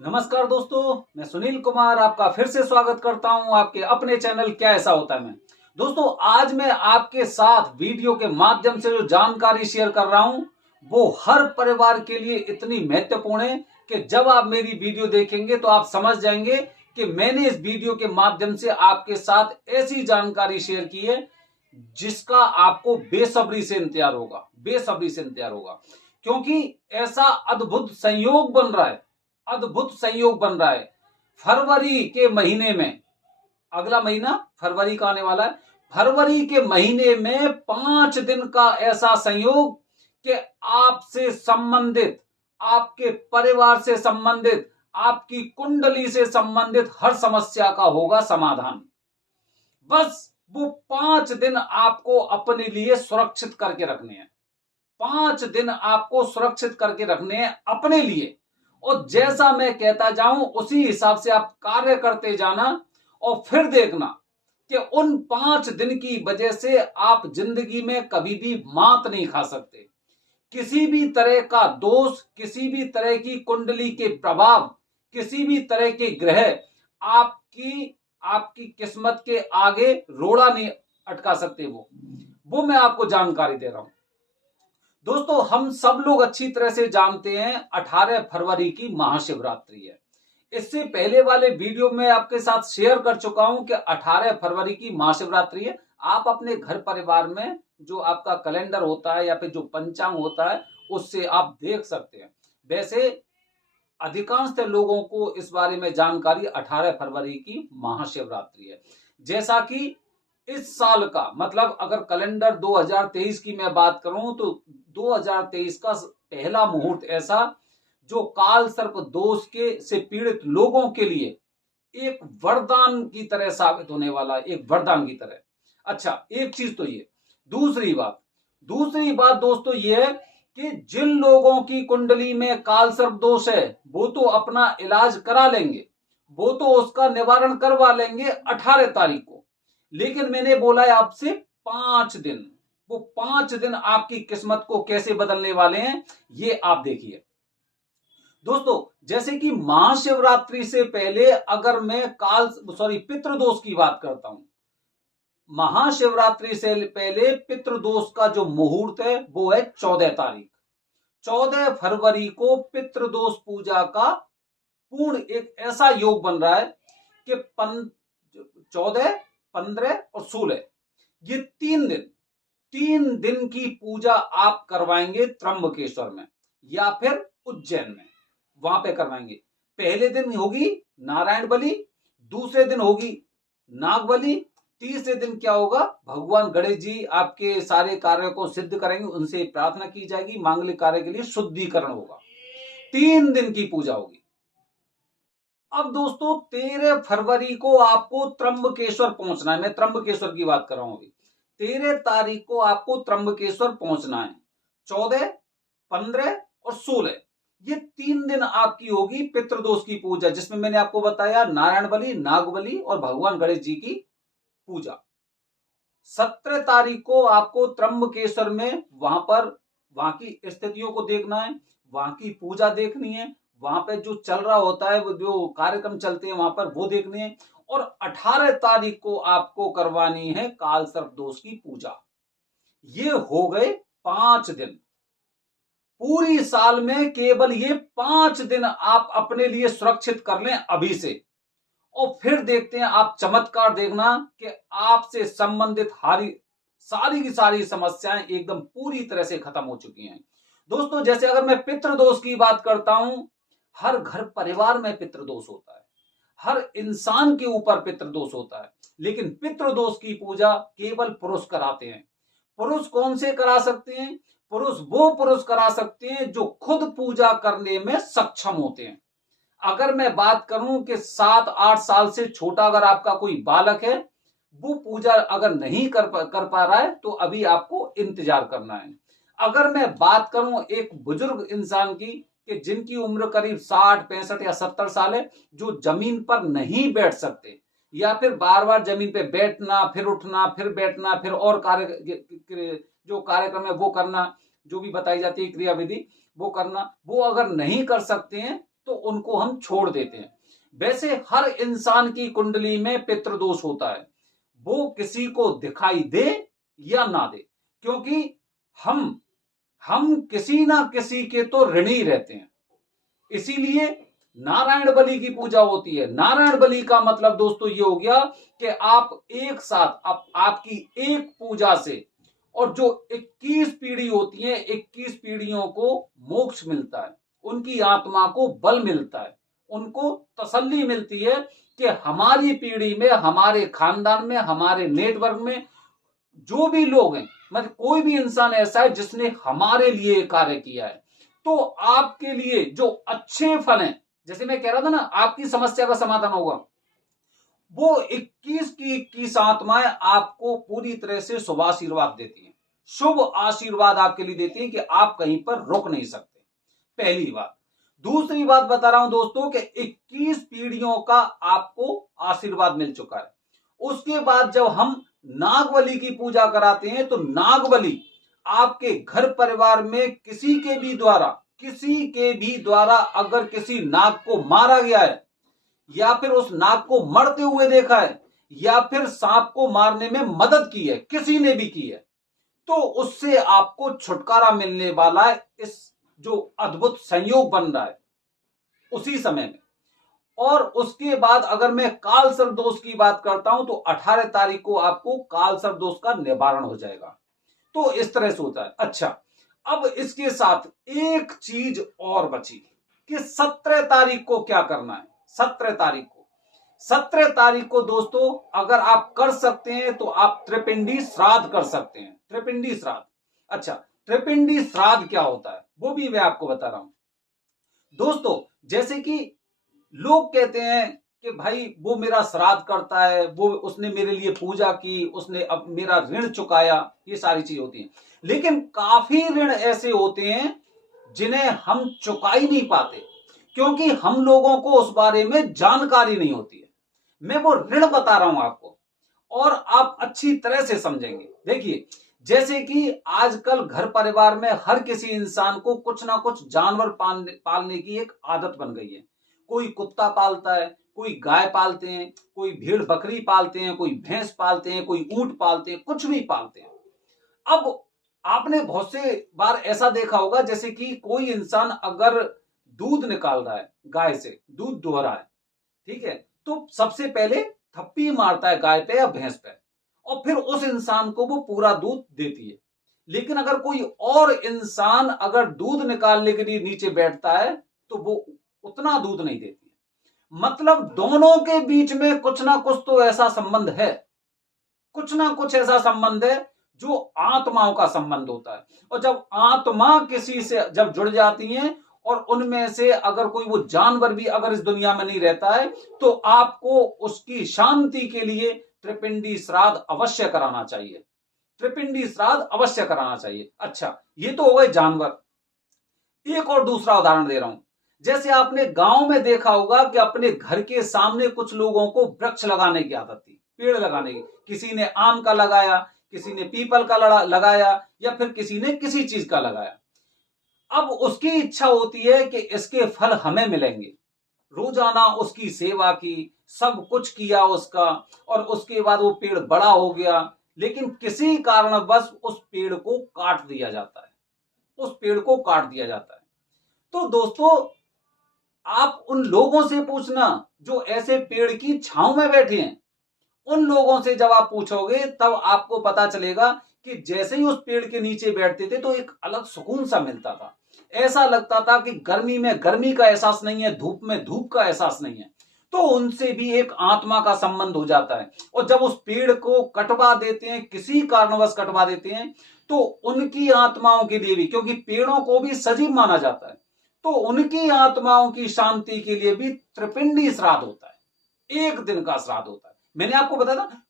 नमस्कार दोस्तों, मैं सुनील कुमार आपका फिर से स्वागत करता हूं आपके अपने चैनल क्या ऐसा होता है में। दोस्तों, आज मैं आपके साथ वीडियो के माध्यम से जो जानकारी शेयर कर रहा हूं वो हर परिवार के लिए इतनी महत्वपूर्ण है कि जब आप मेरी वीडियो देखेंगे तो आप समझ जाएंगे कि मैंने इस वीडियो के माध्यम से आपके साथ ऐसी जानकारी शेयर की है जिसका आपको बेसब्री से इंतजार होगा, बेसब्री से इंतजार होगा, क्योंकि ऐसा अद्भुत संयोग बन रहा है, अद्भुत संयोग बन रहा है। फरवरी के महीने में, अगला महीना फरवरी का आने वाला है, फरवरी के महीने में 5 दिन का ऐसा संयोग कि आपसे संबंधित, आपके परिवार से संबंधित, आपकी कुंडली से संबंधित हर समस्या का होगा समाधान। बस वो 5 दिन आपको अपने लिए सुरक्षित करके रखने हैं। 5 दिन आपको सुरक्षित करके रखने हैं अपने लिए, और जैसा मैं कहता जाऊं उसी हिसाब से आप कार्य करते जाना, और फिर देखना कि उन 5 दिन की वजह से आप जिंदगी में कभी भी मात नहीं खा सकते। किसी भी तरह का दोष, किसी भी तरह की कुंडली के प्रभाव, किसी भी तरह के ग्रह आपकी आपकी किस्मत के आगे रोड़ा नहीं अटका सकते। वो मैं आपको जानकारी दे रहा हूं। दोस्तों, हम सब लोग अच्छी तरह से जानते हैं 18 फरवरी की महाशिवरात्रि है। इससे पहले वाले वीडियो में आपके साथ शेयर कर चुका हूं कि 18 फरवरी की महाशिवरात्रि है। आप अपने घर परिवार में जो आपका कैलेंडर होता है या फिर जो पंचांग होता है उससे आप देख सकते हैं। वैसे अधिकांश लोगों को इस बारे में जानकारी 18 फरवरी की महाशिवरात्रि है। जैसा कि इस साल का मतलब अगर कैलेंडर 2023 की मैं बात करूं तो 2023 का पहला मुहूर्त ऐसा जो काल सर्प दोष के से पीड़ित लोगों के लिए एक वरदान की तरह साबित होने वाला है, एक वरदान की तरह। अच्छा, एक चीज तो ये। दूसरी बात दोस्तों ये है कि जिन लोगों की कुंडली में काल सर्प दोष है वो तो अपना इलाज करा लेंगे, वो तो उसका निवारण करवा लेंगे 18 तारीख को। लेकिन मैंने बोला है आपसे 5 दिन, वो 5 दिन आपकी किस्मत को कैसे बदलने वाले हैं ये आप देखिए। दोस्तों, जैसे कि महाशिवरात्रि से पहले अगर मैं पितृदोष की बात करता हूं, महाशिवरात्रि से पहले पितृदोष का जो मुहूर्त है वो है 14 तारीख। 14 फरवरी को पितृदोष पूजा का पूर्ण एक ऐसा योग बन रहा है कि 14, 15 और 16 ये 3 दिन की पूजा आप करवाएंगे त्र्यंबकेश्वर में या फिर उज्जैन में, वहां पे करवाएंगे। पहले दिन होगी नारायण बलि, दूसरे दिन होगी नाग बलि, तीसरे दिन क्या होगा, भगवान गणेश जी आपके सारे कार्यों को सिद्ध करेंगे, उनसे प्रार्थना की जाएगी, मांगलिक कार्य के लिए शुद्धिकरण होगा। 3 दिन की पूजा होगी। अब दोस्तों 13 फरवरी को आपको त्र्यंबकेश्वर पहुंचना है। मैं त्र्यंबकेश्वर की बात कर रहा हूं अभी। 13 तारीख को आपको त्र्यंबकेश्वर पहुंचना है। 14, 15 और 16 ये 3 दिन आपकी होगी पितृदोष की पूजा, जिसमें मैंने आपको बताया नारायण बलि, नाग बलि और भगवान गणेश जी की पूजा। 17 तारीख को आपको त्र्यंबकेश्वर में वहां की स्थितियों को देखना है, वहां की पूजा देखनी है, वहां पे जो चल रहा होता है, वो जो कार्यक्रम चलते हैं वहां पर वो देखने हैं। और 18 तारीख को आपको करवानी है काल सर्प दोष की पूजा। ये हो गए 5 दिन। पूरी साल में केवल ये 5 दिन आप अपने लिए सुरक्षित कर लें अभी से, और फिर देखते हैं आप चमत्कार देखना कि आपसे संबंधित सारी की सारी समस्याएं एकदम पूरी तरह से खत्म हो चुकी हैं। दोस्तों, जैसे अगर मैं पितृदोष की बात करता हूं, हर घर परिवार में पितृदोष होता है, हर इंसान के ऊपर पितृदोष होता है, लेकिन पितृदोष की पूजा केवल पुरुष कराते हैं। पुरुष कौन से करा सकते हैं? वो पुरुष करा सकते हैं जो खुद पूजा करने में सक्षम होते हैं। अगर मैं बात करूं कि 7-8 साल से छोटा अगर आपका कोई बालक है, वो पूजा अगर नहीं कर पा रहा है तो अभी आपको इंतजार करना है। अगर मैं बात करूं एक बुजुर्ग इंसान की कि जिनकी उम्र करीब 60, 65 या 70 साल है, जो जमीन पर नहीं बैठ सकते या फिर बार बार जमीन पे बैठना, फिर उठना, फिर बैठना, फिर और जो कार्यक्रम है वो करना, जो भी बताई जाती है क्रियाविधि वो करना, वो अगर नहीं कर सकते हैं तो उनको हम छोड़ देते हैं। वैसे हर इंसान की कुंडली में पितृदोष होता है, वो किसी को दिखाई दे या ना दे, क्योंकि हम किसी ना किसी के तो ऋणी रहते हैं। इसीलिए नारायण बलि की पूजा होती है। नारायण बलि का मतलब दोस्तों ये हो गया कि आप एक साथ आपकी एक पूजा से, और जो 21 पीढ़ी होती है, 21 पीढ़ियों को मोक्ष मिलता है, उनकी आत्मा को बल मिलता है, उनको तसल्ली मिलती है कि हमारी पीढ़ी में, हमारे खानदान में, हमारे नेटवर्क में जो भी लोग हैं, मतलब कोई भी इंसान ऐसा है जिसने हमारे लिए कार्य किया है, तो आपके लिए जो अच्छे फल हैं, जैसे मैं कह रहा था ना, आपकी समस्या का समाधान होगा, वो 21 की 21 आत्माएं आपको पूरी तरह से शुभ आशीर्वाद देती हैं, शुभ आशीर्वाद आपके लिए देती हैं कि आप कहीं पर रुक नहीं सकते। पहली बात। दूसरी बात बता रहा हूं दोस्तों कि 21 पीढ़ियों का आपको आशीर्वाद मिल चुका है। उसके बाद जब हम नागबलि की पूजा कराते हैं, तो नागबलि आपके घर परिवार में किसी के भी द्वारा अगर किसी नाग को मारा गया है, या फिर उस नाग को मरते हुए देखा है, या फिर सांप को मारने में मदद की है, किसी ने भी की है, तो उससे आपको छुटकारा मिलने वाला है। इस जो अद्भुत संयोग बन रहा है उसी समय में। और उसके बाद अगर मैं काल सर्प दोष की बात करता हूं, तो 18 तारीख को आपको काल सर्प दोष का निवारण हो जाएगा। तो इस तरह से होता है। अच्छा, अब इसके साथ एक चीज और बची कि 17 तारीख को क्या करना है। 17 तारीख को दोस्तों अगर आप कर सकते हैं तो आप त्रिपिंडी श्राद्ध कर सकते हैं। त्रिपिंडी श्राद्ध। अच्छा, त्रिपिंडी श्राद्ध क्या होता है वो भी मैं आपको बता रहा हूं दोस्तों। जैसे कि लोग कहते हैं कि भाई वो मेरा श्राद्ध करता है, वो उसने मेरे लिए पूजा की, उसने अब मेरा ऋण चुकाया, ये सारी चीज होती हैं। लेकिन काफी ऋण ऐसे होते हैं जिन्हें हम चुका ही नहीं पाते, क्योंकि हम लोगों को उस बारे में जानकारी नहीं होती है। मैं वो ऋण बता रहा हूं आपको, और आप अच्छी तरह से समझेंगे। देखिए, जैसे कि आजकल घर परिवार में हर किसी इंसान को कुछ ना कुछ जानवर पालने की एक आदत बन गई है। कोई कुत्ता पालता है, कोई गाय पालते हैं, कोई भेड़ बकरी पालते हैं, कोई भैंस पालते हैं, कोई ऊंट पालते हैं, कुछ भी पालते हैं। अब आपने बहुत से बार ऐसा देखा होगा, जैसे कि कोई इंसान अगर दूध निकाल रहा है, गाय से दूध दुह रहा है, ठीक है, तो सबसे पहले थप्पी मारता है गाय पे या भैंस पे, और फिर उस इंसान को वो पूरा दूध देती है। लेकिन अगर कोई और इंसान अगर दूध निकालने के लिए नीचे बैठता है, तो वो उतना दूध नहीं देती है। मतलब दोनों के बीच में कुछ ना कुछ तो ऐसा संबंध है, कुछ ना कुछ ऐसा संबंध है जो आत्माओं का संबंध होता है। और जब आत्मा किसी से जब जुड़ जाती हैं, और उनमें से अगर कोई वो जानवर भी अगर इस दुनिया में नहीं रहता है, तो आपको उसकी शांति के लिए त्रिपिंडी श्राद्ध अवश्य कराना चाहिए। त्रिपिंडी श्राद्ध अवश्य कराना चाहिए। अच्छा, ये तो हो गए जानवर। एक और दूसरा उदाहरण दे रहा हूं। जैसे आपने गांव में देखा होगा कि अपने घर के सामने कुछ लोगों को वृक्ष लगाने की आदत थी, पेड़ लगाने की। किसी ने आम का लगाया, किसी ने पीपल का लगाया, या फिर किसी ने किसी चीज का लगाया। अब उसकी इच्छा होती है कि इसके फल हमें मिलेंगे। रोजाना उसकी सेवा की, सब कुछ किया उसका, और उसके बाद वो पेड़ बड़ा हो गया, लेकिन किसी कारणवश उस पेड़ को काट दिया जाता है। उस पेड़ को काट दिया जाता है। तो दोस्तों, आप उन लोगों से पूछना जो ऐसे पेड़ की छांव में बैठे हैं। उन लोगों से जब आप पूछोगे, तब आपको पता चलेगा कि जैसे ही उस पेड़ के नीचे बैठते थे तो एक अलग सुकून सा मिलता था। ऐसा लगता था कि गर्मी में गर्मी का एहसास नहीं है, धूप में धूप का एहसास नहीं है। तो उनसे भी एक आत्मा का संबंध हो जाता है। और जब उस पेड़ को कटवा देते हैं, किसी कारणवश कटवा देते हैं, तो उनकी आत्माओं के लिए भी, क्योंकि पेड़ों को भी सजीव माना जाता है, तो उनकी आत्माओं की शांति के लिए भी त्रिपिंडी श्राद्ध होता है। एक दिन का श्राद्ध होता है। मैंने आपको बताया था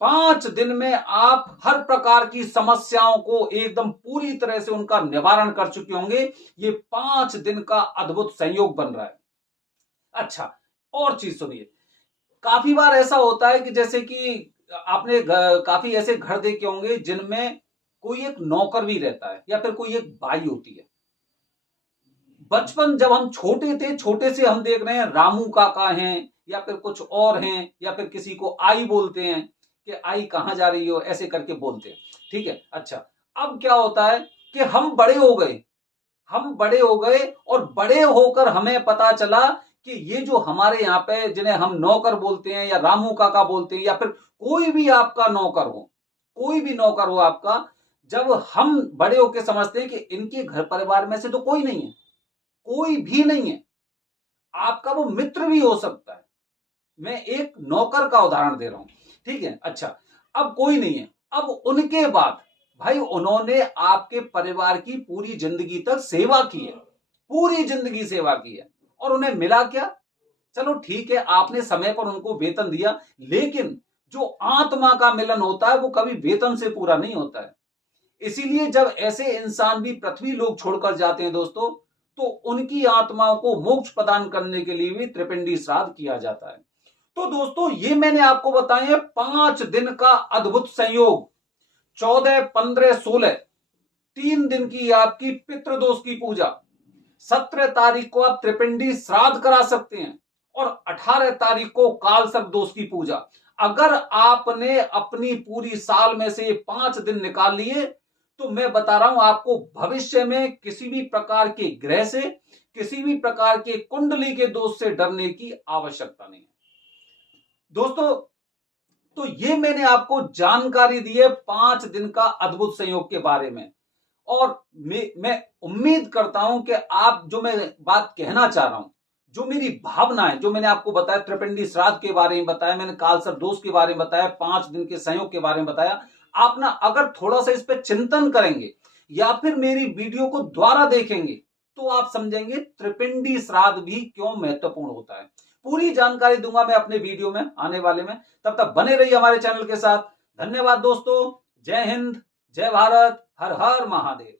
5 दिन में आप हर प्रकार की समस्याओं को एकदम पूरी तरह से उनका निवारण कर चुके होंगे। ये 5 दिन का अद्भुत संयोग बन रहा है। अच्छा, और चीज सुनिए। काफी बार ऐसा होता है कि जैसे कि आपने काफी ऐसे घर देखे होंगे जिनमें कोई एक नौकर भी रहता है, या फिर कोई एक बाई होती है। बचपन जब हम छोटे थे, छोटे से हम देख रहे हैं रामू काका हैं या फिर कुछ और हैं या फिर किसी को आई बोलते हैं कि आई कहां जा रही हो, ऐसे करके बोलते हैं। ठीक है, अच्छा अब क्या होता है कि हम बड़े हो गए, और बड़े होकर हमें पता चला कि ये जो हमारे यहाँ पे जिन्हें हम नौकर बोलते हैं या रामू काका बोलते हैं या फिर कोई भी आपका नौकर हो, कोई भी नौकर हो आपका, जब हम बड़े होकर समझते हैं कि इनके घर परिवार में से तो कोई नहीं है, कोई भी नहीं है, आपका वो मित्र भी हो सकता है। मैं एक नौकर का उदाहरण दे रहा हूं, ठीक है। अच्छा अब कोई नहीं है, अब उनके बाद भाई उन्होंने आपके परिवार की पूरी जिंदगी तक सेवा की है, पूरी जिंदगी सेवा की है, और उन्हें मिला क्या? चलो ठीक है, आपने समय पर उनको वेतन दिया, लेकिन जो आत्मा का मिलन होता है वो कभी वेतन से पूरा नहीं होता है। इसीलिए जब ऐसे इंसान भी पृथ्वी लोक छोड़कर जाते हैं दोस्तों, तो उनकी आत्माओं को मोक्ष प्रदान करने के लिए भी त्रिपिंडी श्राद्ध किया जाता है। तो दोस्तों ये मैंने आपको बताए हैं 5 दिन का अद्भुत संयोग, 14, 15, 16, 3 दिन की आपकी पितृदोष की पूजा, 17 तारीख को आप त्रिपिंडी श्राद्ध करा सकते हैं और 18 तारीख को कालसर्प दोष की पूजा। अगर आपने अपनी पूरी साल में से 5 दिन निकाल लिए तो मैं बता रहा हूं आपको भविष्य में किसी भी प्रकार के ग्रह से, किसी भी प्रकार के कुंडली के दोष से डरने की आवश्यकता नहीं है दोस्तों। तो ये मैंने आपको जानकारी दी है 5 दिन का अद्भुत संयोग के बारे में, और मैं उम्मीद करता हूं कि आप जो मैं बात कहना चाह रहा हूं, जो मेरी भावना है, जो मैंने आपको बताया त्रिपिंडी श्राद्ध के बारे में बताया, मैंने कालसर्प दोष के बारे में बताया, 5 दिन के संयोग के बारे में बताया, आप ना अगर थोड़ा सा इस पर चिंतन करेंगे या फिर मेरी वीडियो को दोबारा देखेंगे तो आप समझेंगे त्रिपिंडी श्राद्ध भी क्यों महत्वपूर्ण होता है। पूरी जानकारी दूंगा मैं अपने वीडियो में आने वाले में, तब तक बने रहिए हमारे चैनल के साथ। धन्यवाद दोस्तों, जय हिंद, जय भारत, हर हर महादेव।